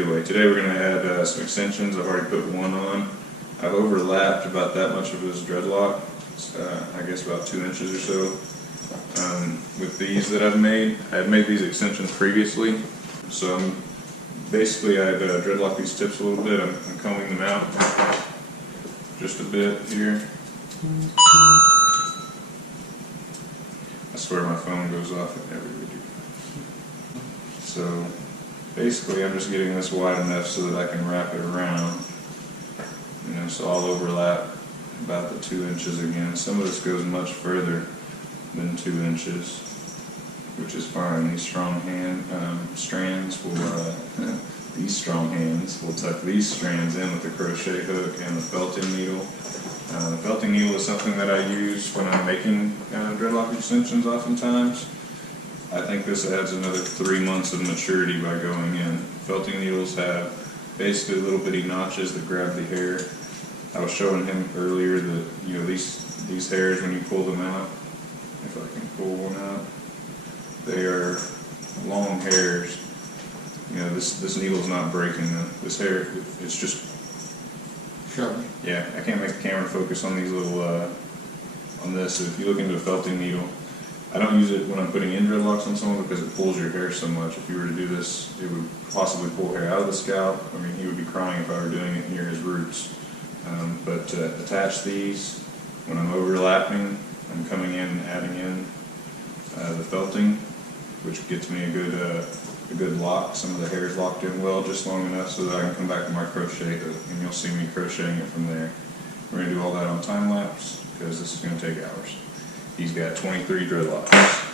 away. Today we're going to add some extensions. I've already put one on. I've overlapped about that much of his dreadlock, I guess about 2 inches or so. With these that I've made, I had made these extensions previously, so basically I've dreadlocked these tips a little bit. I'm combing them out just a bit here. I swear my phone goes off at every video. So basically I'm just getting this wide enough so that I can wrap it around. You know, so I'll overlap about the 2 inches again. Some of this goes much further than 2 inches, which is fine. These strong strands will, these strong hands will tuck these strands in with the crochet hook and the felting needle. The felting needle is something that I use when I'm making dreadlock extensions oftentimes. I think this adds another 3 months of maturity by going in. Felting needles have basically little bitty notches that grab the hair. I was showing him earlier that, you know, these hairs, when you pull them out, if I can pull one out, they are long hairs. You know, this needle's not breaking them. This hair, it's just... Sure. Yeah, I can't make the camera focus on these little, on this. So if you look into a felting needle, I don't use it when I'm putting in dreadlocks on someone because it pulls your hair so much. If you were to do this, it would possibly pull hair out of the scalp. I mean, he would be crying if I were doing it near his roots. But to attach these, when I'm overlapping, I'm coming in and adding in the felting, which gets me a good lock. Some of the hair is locked in well, just long enough so that I can come back to my crochet hook, and you'll see me crocheting it from there. We're going to do all that on time lapse because this is going to take hours. He's got 23 dreadlocks.